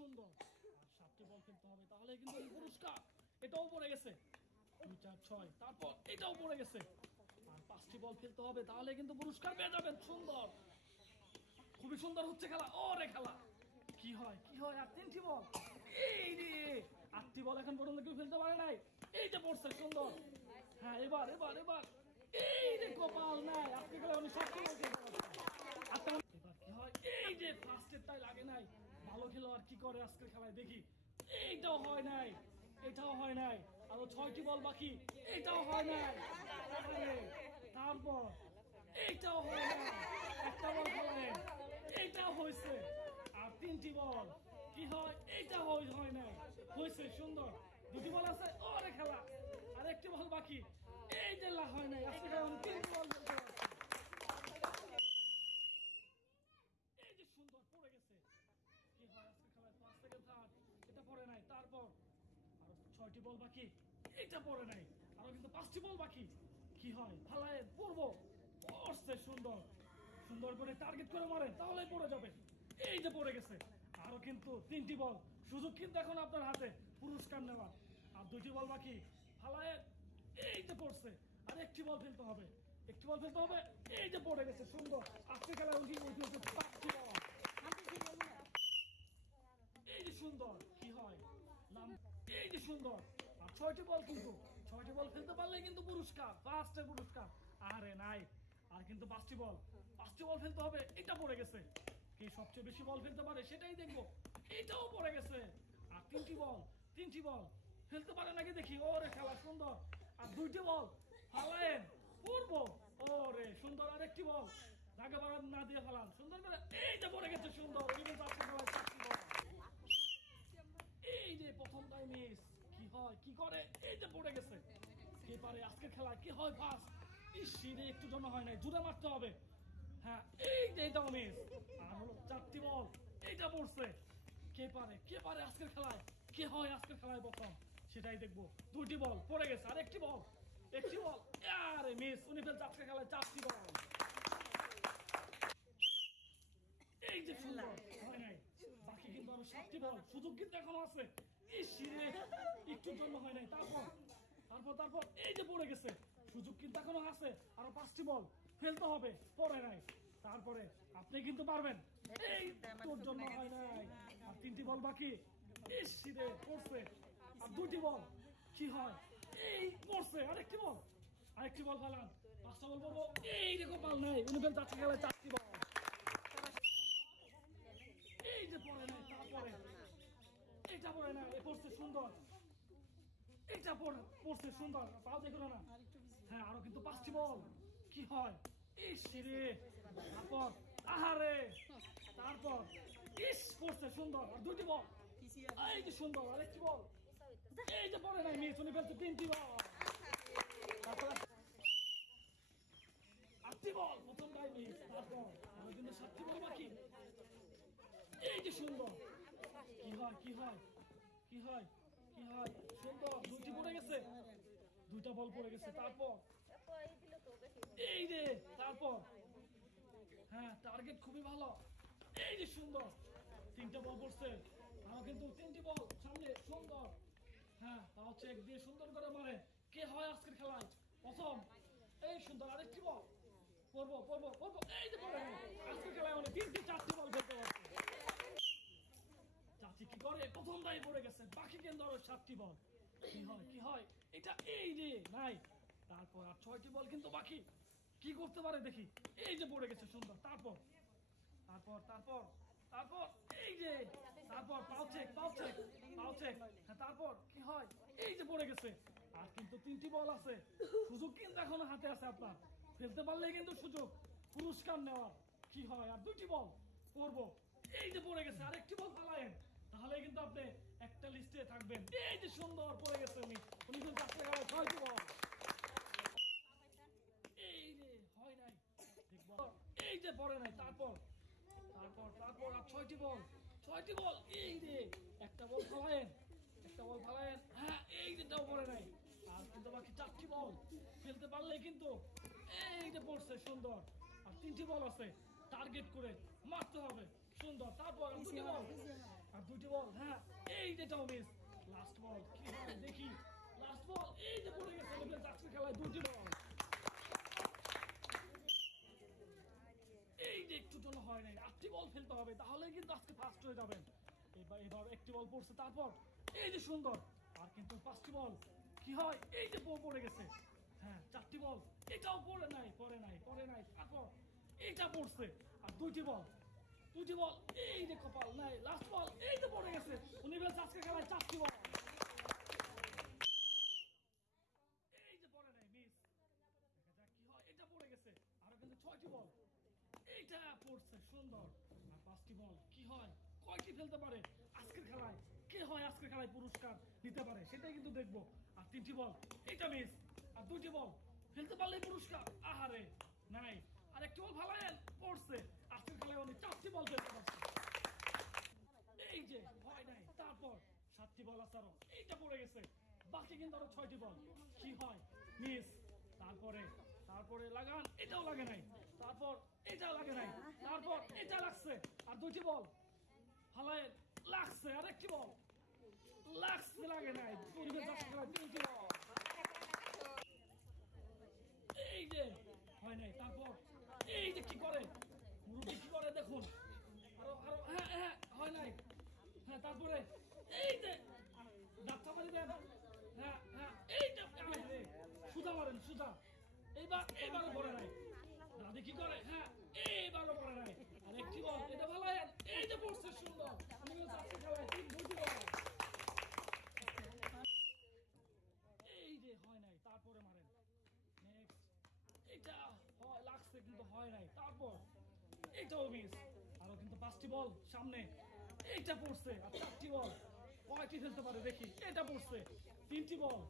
সুন্দর। আর 7টি বল খেলতে হবে, তাহলে কিন্তু পুরস্কার। এটাও পড়ে গেছে, 2 4 6। তারপর এটাও পড়ে গেছে। আর 5টি বল খেলতে হবে, তাহলে কিন্তু পুরস্কার পেয়ে যাবেন। সুন্দর, খুবই সুন্দর হচ্ছে খেলা। ওরে খেলা, কি হয় কি হয়। আর 3টি বল, এই রে 8টি বল এখন পর্যন্ত কেউ ফেলতে পারে নাই। এই যে পড়ছে, সুন্দর। হ্যাঁ, এবার এবার এবার এই যে কপাল নাই, আজকে খেলা আমি সব বল খেলতে পারছি। এবার কি হয়, এই যে ফার্স্টেরটাই লাগে নাই। ভালো খেলো আর কি করে আজকের খেলায় দেখি। এইটাও হয় নাই, এটাও হয় নাই। আরো 6টি বল বাকি, এটাও হয় নাই। তারপর এইটাও হয় নাই, একটা বল খেলেন, এইটাও হয়েছে। আর 3টি বল, কি হয়, এইটা হয় নাই, হয়েছে। সুন্দর, 2টি বল আছে। ওরে খেলা, আর 1টি বল বাকি, এই যে হয় নাই। আজকে 3টি বল খেলতে পারছি। এই যে সুন্দর পড়ে গেছে, কি হয় আজকে খেলায় 5 থেকে 3, এটা পড়ে নাই। তারপর আরো 6টি বল বাকি, এটা পড়ে নাই। আরো কিন্তু 5টি বল বাকি, কি হয়, ফালায় পড়বো, পড়ছে। সুন্দর, সুন্দর করে টার্গেট করে মারেন, তাহলে পড়ে যাবে। এই যে পড়ে গেছে। আরো কিন্তু 3টি বল, সুযোগ কিন্তু এখন আপনার হাতে পুরস্কার নেওয়ার। আর 2টি বল বাকি, ফালায় এই যে পড়ছে। আর 1টি বল ফেলতে হবে, 1টি বল ফেলতে হবে। এই যে পড়ে গেছে। সুন্দর, আজকে খেলায় 5টি বল। এই যে সুন্দর, কি হয়, নাম, এই যে সুন্দর। আর 6টি বল, কিন্তু 6টি বল খেলতে পারলে কিন্তু পুরস্কার, ফার্স্টের পুরস্কার। আরে নাই, আর কিন্তু 5টি বল, 5টি বল ফেলতে হবে। এটা পড়ে গেছে, কে সবচেয়ে বেশি বল ফেলতে পারে সেটাই দেখবো। এটাও পড়ে গেছে। আর 3টি বল, 3টি বল ফেলতে পারে নাকি দেখি। ওরে খেলা, সুন্দর। আর 2টি বল ফালায়েন, পড়বো। ওরে সুন্দর, আর 1টি বল ঢাকা বাড়ান না দিয়ে ফেলান, সুন্দর করে। এই যে পড়ে গেছে, সুন্দর। এই যে প্রথমটাই মিস, কি হয় কি করে, এই যে পড়ে গেছে। কে পারে আজকের খেলা, কি হয় ফার্স্ট। ইসিরে একটু জন্য হয় নাই, জুড়ে মারতে হবে। হ্যাঁ, এই যে এটাও মিস। আর হলো 4টি বল, এইটা পড়ছে। কে পারে, কে পারে আজকের খেলায়, কে হয় আজকের খেলায় প্রথম, সেটাই দেখবো। 2টি বল পড়ে গেছে, আর 1টি বল, 1টি বল। আরে মিস, উনি ফেলছে আজকের খেলায় 4টি বল। এই যে সুন্দর, হয় নাই। বাকি কিন্তু আরো 7টি বল, সুযোগ কিন্তু এখনো আছে। ইসিরে একটুর জন্য হয় নাই। তারপর তারপর তারপর এই যে পড়ে গেছে, সুযোগ কিন্তু এখনো আছে। আরো 5টি বল ফেলতে হবে, পড়ে নাই। তারপরে আপনি কিন্তু পারবেন। এই তোর জন্য হয় নাই। আর 3টি বল বাকি, ইসিরে পড়ছে। আর 2টি বল, কি হয়, এই পড়ছে। আরেকটি বল, আরেকটি বল ফেলান, 5টা বল পড়বো। এই দেখো পাল নাই, উনি ফেলতে আজকে খেলায় 4টি বল। এই যে পড়ে নাই। তারপরে এটা পড়ে না, এ পড়ছে। সুন্দর, এটা পড়ছে। সুন্দর, পাও দেখো না। হ্যাঁ, আরো কিন্তু 5টি বল, কি হয়, ইস রে। তারপর আহারে, তারপর ইস পড়ছে। সুন্দর, আর 2টি বল, এই যে সুন্দর। আর 1টি বল, এই যে পড়ে নাই, মিস, উনি ফেলছে 3টি বল। তারপর 8টি বল, প্রথমটাই মিস। তারপর আরো কিন্তু 7টি বল বাকি। এই যে সুন্দর, কি হয় কি হয় কি হয় কি হয়, সুন্দর। 2টি পড়ে গেছে, 2টা বল পড়ে গেছে। তারপর এই রে, তারপর হ্যাঁ, টার্গেট খুবই ভালো। এই যে সুন্দর, 3টা বল পড়ছে। আমার কিন্তু 3টি বল সামনে, সুন্দর। হ্যাঁ, তাও চেক দিয়ে সুন্দর করে মারে। কে হয় আজকের খেলায় প্রথম, এই সুন্দর। আরেকটি বল পড়বো পড়বো পড়বো, এই যে পড়ে নাই। আজকের খেলায় অনেক 3টি 4টি বল খেলতে পারছে। চাচি কি করে, প্রথমটাই পড়ে গেছে। বাকি কিন্তু আরো 7টি বল, কি হয় কি হয়, এটা এই যে নাই। তারপর আর 6টি বল কিন্তু বাকি, কি করতে পারে দেখি। এই যে পড়ে গেছে, সুন্দর। তারপর তারপর তারপর তারপর এই যে, তারপর পাও চেক পাও চেক পাও চেক। হ্যাঁ, তারপর কি হয়, এই যে পড়ে গেছে। আর কিন্তু 3টি বল আছে, সুযোগ কিন্তু এখনো হাতে আছে আপনার। ফেলতে পারলে কিন্তু সুযোগ পুরস্কার নেওয়ার, কি হয়। আর 2টি বল পড়বো, এই যে পড়ে গেছে। আর 1টি বল ফালায়েন, তাহলে কিন্তু আপনি একটা লিস্টে থাকবেন। এই যে সুন্দর পড়ে গেছে, উনি কিন্তু 6টি বল। এই যে হয় নাই, দেখবো। এই যে পড়ে নাই। তারপর তারপর তারপর আর 6টি বল, 6টি বল। এই যে একটা বল ফালায়েন, একটা বল ফালায়েন। হ্যাঁ, এই যেটাও পড়ে নাই। আর কিন্তু বাকি 4টি বল ফেলতে পারলে কিন্তু এই যে পড়ছে। সুন্দর, আর 3টি বল আছে, টার্গেট করে মারতে হবে। সুন্দর, তারপর 2টি বল, আর দুইটি বল, হ্যাঁ এই যেটাও মিস। লাস্ট বল কি হয় দেখি, লাস্ট বল এই যে পড়ে গেছে। আজকে খেলায় দুইটি বল, এই যে একটু জন্য হয় নাই। 8টি বল ফেলতে হবে, তাহলে কিন্তু আজকে ফার্স্ট হয়ে যাবেন। এবার একটি বল পড়ছে, তারপর এই যে সুন্দর। আর কিন্তু 5টি বল কি হয়, এই যে পড়ে গেছে। হ্যাঁ 4টি বল, এটাও পড়ে নাই। তারপর এটা পড়ছে। আর দুইটি বল, এই যে কপাল নাই। লাস্ট বল এই যে পড়ে গেছে। উনি বলছে আজকে খেলায় 4টি বল, এই যে পড়ে নাই, মিস। দেখা যাক কি হয়, এটা পড়ে গেছে। আরো কিন্তু 6টি বল, এইটা পড়ছে সুন্দর। আর 5টি বল কি হয়, কয়টি ফেলতে পারে আজকের খেলায়, কে হয় আজকের খেলায় পুরস্কার নিতে পারে সেটাই কিন্তু দেখবো। আর 3টি বল, এটা মিস। আর 2টি বল ফেলতে পারলে পুরস্কার, আহারে নাই। আর একটি বল ফালায়েন, পড়ছে। আজকের খেলায় উনি 4টি বল ফেলতে পারছে, এই যে হয় নাই। তারপর 7টি বল আছে আরো, এইটা পড়ে গেছে। বাকি কিন্তু আরো 6টি বল, কি হয়, মিস। তারপরে লাগান, এটাও লাগে নাই। তারপর এটাও লাগে নাই। তারপর এটা লাগছে। আর 2টি বল ফালায় লাগছে। আর একটি বল লাগছে, লাগে নাই। পরিবেশ 3টি বল, এই যে হয় নাই। তারপর এই যে কি করে মুরব্বী, কি করে দেখুন। আরো আরো হ্যাঁ হয় নাই। হ্যাঁ তারপরে এই যে যাত্রা মারি দেন। হ্যাঁ এইটা সুদা মারেন, সুদা। এইবারও পড়ে নাই। দাদি কি করে, হ্যাঁ এইবারও পড়ে নাই। আর একটি বল, এটা ভালো, এই যে পড়ছে সুন্দর। এই যে হয় নাই, তারপরে মারেন। নেক্সট এটা হয়, লাগছে কিন্তু হয় নাই। তারপর এটাও মিস। আরো কিন্তু 5টি বল সামনে, এইটা পড়ছে। আর 4টি বল, কয়টি ফেলতে পারে দেখি। এটা পড়ছে। 3টি বল,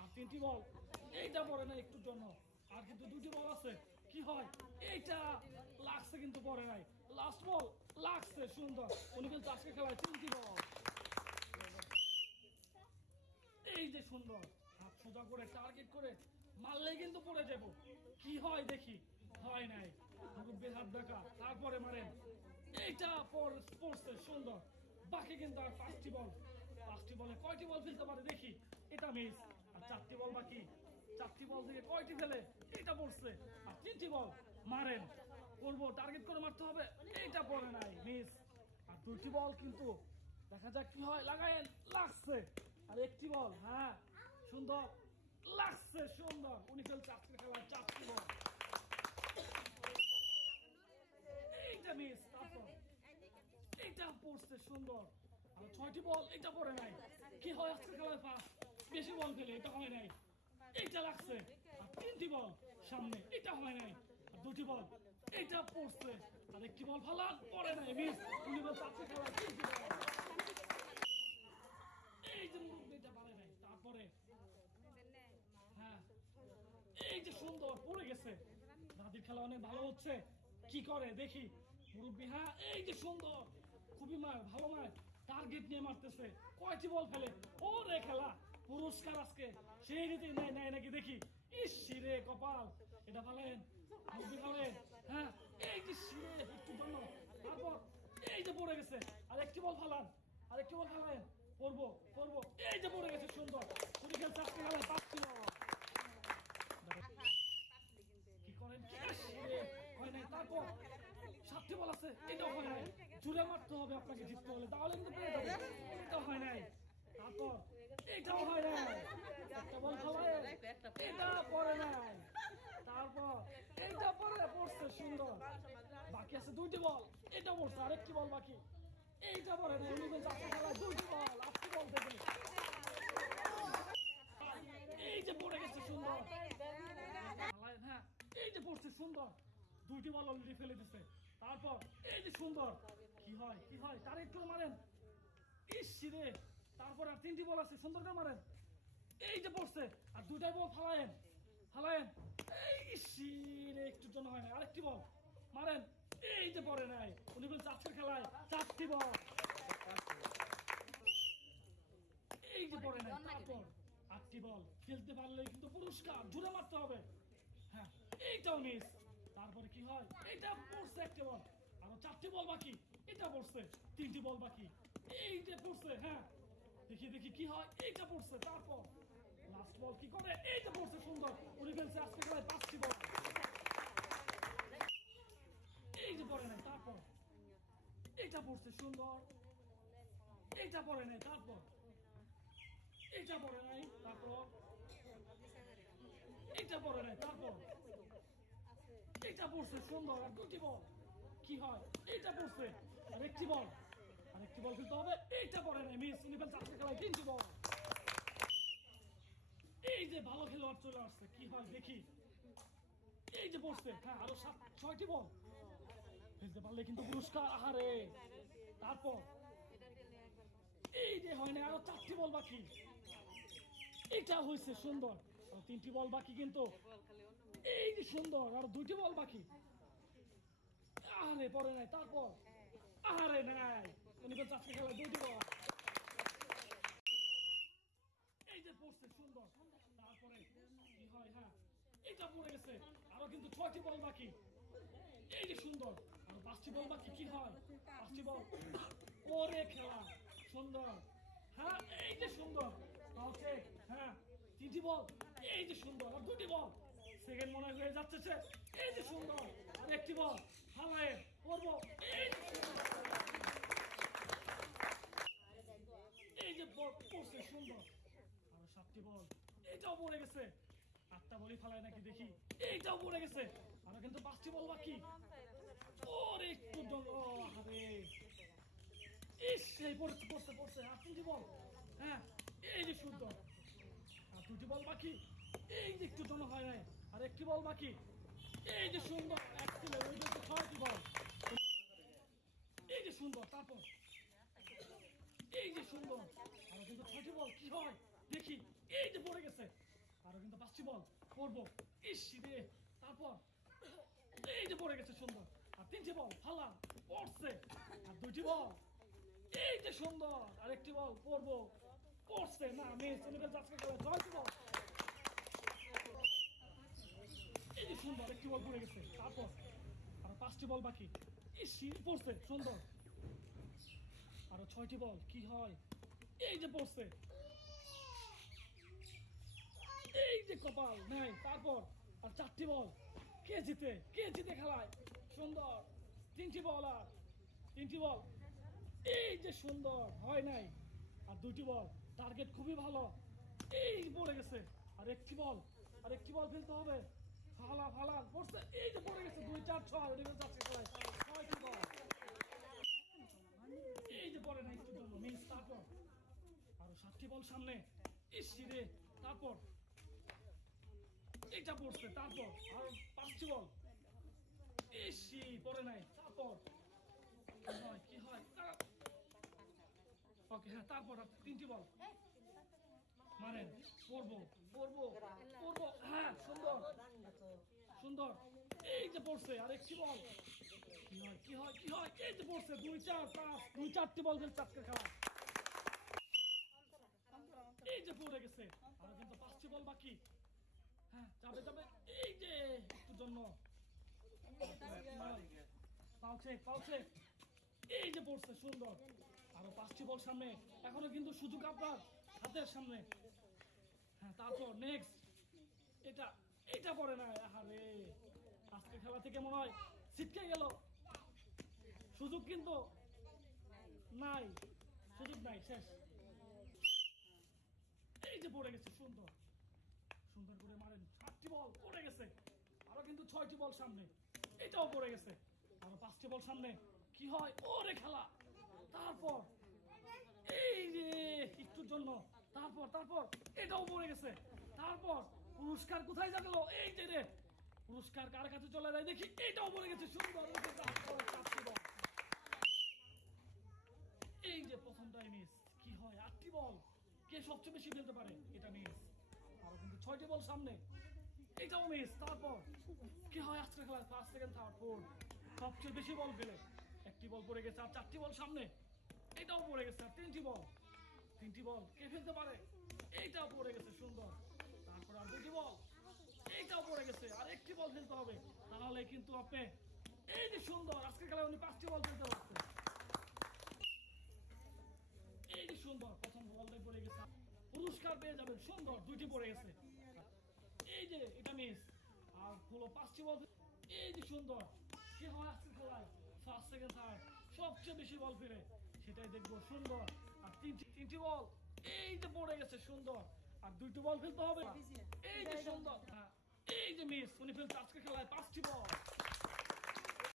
আর 3টি বল এইটা পড়ে না একটুর জন্য। আর কিন্তু 2টি বল আছে, কি হয়, এইটা লাগছে কিন্তু পড়ে নাই। লাস্ট বল লাগছে সুন্দর। উনি কিন্তু আজকে খেলায় 3টি বল, এই যে সুন্দর। হাত সোজা করে টার্গেট করে মারলে কিন্তু পড়ে যাব। কি হয় দেখি, হয় নাই। মুরব্বীর হাত দেখা, তারপরে মারেন। এইটা পড়ছে সুন্দর। বাকি কিন্তু আর 5টি বল, 5টি বলে কয়টি বল ফেলতে পারে দেখি। এটা মিস। আর 4টি বল বাকি। 4টি বল থেকে কয়টি ফেলে, এটা পড়ছে। আর 3টি বল মারেন, করবো টার্গেট করে মারতে হবে। এইটা পড়ে নাই, মিস। আর 2টি বল কিন্তু দেখা যাক কি হয়, লাগায়েন, লাগছে। আর একটি বল, হ্যাঁ সুন্দর, লাগছে সুন্দর। উনি খেলছে আজকে খেলায় 4টি বল, এইটা মিস। তারপর এইটা পড়ছে সুন্দর। আর 6টি বল, এটা পড়ে নাই। কি হয় আজকে খেলায় ফার্স্ট, বেশি বল ফেলে, এটা হয় নাই। এইটা লাগছে। আর 3টি বল সামনে, এটা হয় নাই। আর 2টি বল, এটা পড়ছে। আর একটি বল ফালান, পড়ে নাই, মিস। উনি বলছে আজকে খেলায় 3টি বল, এই যে মুরব্বীটা পারে নাই। তারপরে হ্যাঁ এই যে সুন্দর পড়ে গেছে। দাদির খেলা অনেক ভালো হচ্ছে, কি করে দেখি মুরব্বী। হ্যাঁ এই যে সুন্দর, খুবই ভালো টার্গেট নিয়ে মারতেছে। কয়টি বল ফেলে, ও রে খেলা পুরস্কার আজকে সেই রীতি নেয় নাকি দেখি। ইসি রে কপাল, এটা ভালেন মুরব্বী ভালেন। হ্যাঁ এই যে শিরে একটু জন্য। তারপর এই যে পড়ে গেছে। আর একটি বল ফালান, পড়বো। এই যে পড়ে গেছে সুন্দর। উনি খেলছে আজকে খেলায় 5টি বল, কি করেন, হয় নাই। তারপর 7টি বল আছে, এটাও হয় নাই। জুড়ে মারতে হবে আপনাকে জিততে হলে, তাহলে কিন্তু পেয়ে যাবে। এটা হয় নাই। তারপর এটাও হয় নাই। একটা বল খাওয়ায়, এটা পড়ে নাই। তারপর এইটা পড়ছে সুন্দর। বাকি আছে 2টি বল, এটা পড়ছে। আরেকটি বল বাকি, এইটা পড়ে নাই। উনি বলছে আজকে খেলায় 2টি বল, 8টি বল থেকে এই যে পড়ে গেছে সুন্দর। হ্যাঁ এই যে পড়ছে সুন্দর। 2টি বল অলরেডি ফেলে দিচ্ছে। তারপর এই যে সুন্দর, কি হয় তার একটু মারেন। ইসি রে, তারপর আর 3টি বল আছে, সুন্দর করে মারেন। এই যে পড়ছে। আর 2টাই বল ফালায়েন। এই ইসি রে, একটু জন্য হয় না। আরেকটি বল মারেন, এই যে পড়ে নাই। উনি বলছে আজকের খেলায় 4টি বল, এই যে পড়ে নাই। তারপর 8টি বল খেলতে পারলে কিন্তু পুরস্কার, জুড়ে মারতে হবে। হ্যাঁ এইটাও মিস। তারপরে কি হয়, এটা পড়ছে একটি বল। আরো 4টি বল বাকি, এটা পড়ছে। 3টি বল বাকি, এই যে পড়ছে, হ্যাঁ দেখি দেখি কি হয়, এইটা পড়ছে। তারপর লাস্ট বল কি করে, এইটা পড়ছে, সুন্দর উড়ে ফেলছে আজকে খেলায় 5টি বল। এই যে পড়ে নাই, তারপর এইটা পড়ছে সুন্দর, এইটা পড়ে নাই, তারপর এইটা পড়ে নাই, তারপর এইটা পড়ে নাই, তারপর এইটা পড়ছে সুন্দর। আর 2টি বল কি হয়, এইটা পড়ছে আর 1টি বল, আর 1টি বল খেলতে হবে। এইটা পড়ে নাই, মিস উনি ফেলছে আজকে খেলায় 3টি বল। এই যে ভালো খেলোয়াড় চলে আসছে, কি হয় দেখি। এই যে পড়ছে, হ্যাঁ আরো 6টি বল খেলতে পারলে কিন্তু পুরস্কার। আহারে, তারপর এই যে হয় না, আরো 4টি বল বাকি। এটা হয়েছে সুন্দর, আর 3টি বল বাকি কিন্তু। এই যে সুন্দর, আর 2টি বল বাকি। আহারে পড়ে নাই, তারপর আহারে নাই, উনি বলছে আজকে খেলায় 2টি বল। এই যে পড়ছে সুন্দর, তারপরে কি হয়, হ্যাঁ এটা পড়ে গেছে, আরো কিন্তু 6টি বল বাকি। এই যে সুন্দর, আরো 5টি বল বাকি। কি হয়, 5টি বল ওরে খেলা সুন্দর, হ্যাঁ এই যে সুন্দর আছে, হ্যাঁ 3টি বল। এই যে সুন্দর, আর 2টি বল, সেকেন্ড মনে হয়ে যাচ্ছে সে। এই যে সুন্দর, আর 1টি বল হালায় করবো। এই যে সুন্দর, এই যে পড়ছে সুন্দর, আরো 7টি বল। এটাও পড়ে গেছে, 8টা বলই ফেলায় নাকি দেখি। এইটাও পড়ে গেছে, আরো কিন্তু 5টি বল বাকি। ওরে একটু আরে ইস, এই পড়ছে পড়ছে পড়ছে, আর 3টি বল, হ্যাঁ এই যে সুন্দর, আর 2টি বল বাকি। এই যে একটু জন্য হয় নাই, আর 1টি বল বাকি। এই যে সুন্দর, 6টি বল। এই যে সুন্দর, তারপর এই যে সুন্দর, আরো কিন্তু 6টি বল। কি হয় দেখি, এই যে পড়ে গেছে, আরো কিন্তু 5টি বল পড়বো। ইস রে, তারপর এই যে পড়ে গেছে সুন্দর, আর 3টি বল ফালা পড়ছে, আর 2টি বল। এই যে সুন্দর, আর 1টি বল পড়বো, পড়ছে না, মিস উনি বলছে আজকে খেলায় 6টি বল। এই যে সুন্দর, 1টি বল পড়ে গেছে, তারপর আরো 5টি বল বাকি। ইস পড়ছে সুন্দর, আরো 6টি বল। কি হয়, এই যে পড়ছে, এই যে কপাল নাই, তারপর আর 4টি বল। কে জিতে, কে জিতে খেলায়, সুন্দর 3টি বল, আর 3টি বল। এই যে সুন্দর হয় নাই, আর 2টি বল, টার্গেট খুবই ভালো। এই পড়ে গেছে, আর 1টি বল, আর 1টি বল ফেলতে হবে। ফালা ফালা পড়ছে, এই যে পড়ে গেছে, 2 4 6 ওদিকে যাচ্ছে খেলায় 6টি বল। এই যে পড়ে নাই, একটু জন্য মিস। তারপর আরো 7টি বল সামনে। ইস রে, তারপর এটা পড়ছে, তারপর আর 5টি বল। ইসি পড়ে নাই, তারপর কি হয় ওকে, হ্যাঁ তারপর 3টি বল মারেন, পড়বো পড়বো পড়বো, হ্যাঁ সুন্দর সুন্দর। এই যে পড়ছে, আর 1টি বল। কি হয় কি হয় কি হয়, এই যে পড়ছে, 2 4 5, 2 4টি বল খেলছে আজকে খেলা। এই যে পড়ে গেছে, আর কিন্তু 5টি বল বাকি। হ্যাঁ যাবে যাবে, এই যে একটু জন্য পাউছে পাউছে। এই যে পড়ছে সুন্দর, আরো 5টি বল সামনে, এখনো কিন্তু সুযোগ আপনার হাতের সামনে। হ্যাঁ তারপর নেক্সট, এটা এটা পড়ে না। আরে আজকে খেলা থেকে মনে হয় ছিটকে গেল, সুযোগ কিন্তু নাই, সুযোগ নাই, শেষ। এই যে পড়ে গেছে সুন্দর, সুন্দর করে মারেন, 7টি বল পড়ে গেছে, আরো কিন্তু 6টি বল সামনে। এটাও পড়ে গেছে, আরো 5টি বল সামনে। কি হয়, ওরে খেলা। তারপর এই যে একটুর জন্য, তারপর তারপর এটাও পড়ে গেছে, তারপর পুরস্কার কোথায় গেল, এই যে রে পুরস্কার কার কাছে চলে যায় দেখি। এটাও পড়ে গেছে সুন্দর, এই যে প্রথমটাই মিস। কি হয়, 8টি বল, কে সবচেয়ে বেশি ফেলতে পারে, এটা মিস। আরো কিন্তু 6টি বল সামনে, এটাও মিস। তারপর কি হয়, আজকে খেলায় 1st 2nd 3rd 4th সবচেয়ে বেশি বল ফেলে 1টি বল পড়ে গেছে, আর 4টি বল সামনে। এটাও পড়ে গেছে, আর 3টি বল, 3টি বল কে ফেলতে পারে, এইটাও পড়ে গেছে সুন্দর। তারপর আর 2টি বল, এইটাও পড়ে গেছে, আর 1টি বল ফেলতে হবে, তাহলে কিন্তু আপনি এই যে সুন্দর আজকে খেলায় উনি 5টি বল ফেলতে পারছেন। বলটাই পড়ে গেছে, পুরস্কার পেয়ে যাবেন। সুন্দর, দুইটি পড়ে গেছে। এই যে এটা মিস। আর হলো 5টি বল। এই যে সুন্দর, কি হয় আজকের খেলায় ফার্স্ট সেকেন্ড থার্ড সবচেয়ে বেশি বল ফিরে, সেটাই দেখবো। সুন্দর, আর তিনটি বল এই যে পড়ে গেছে। সুন্দর, আর দুইটি বল ফেলতে হবে। এই যে সুন্দর, এই যে মিস, উনি ফেলছে আজকের খেলায় 5টি বল।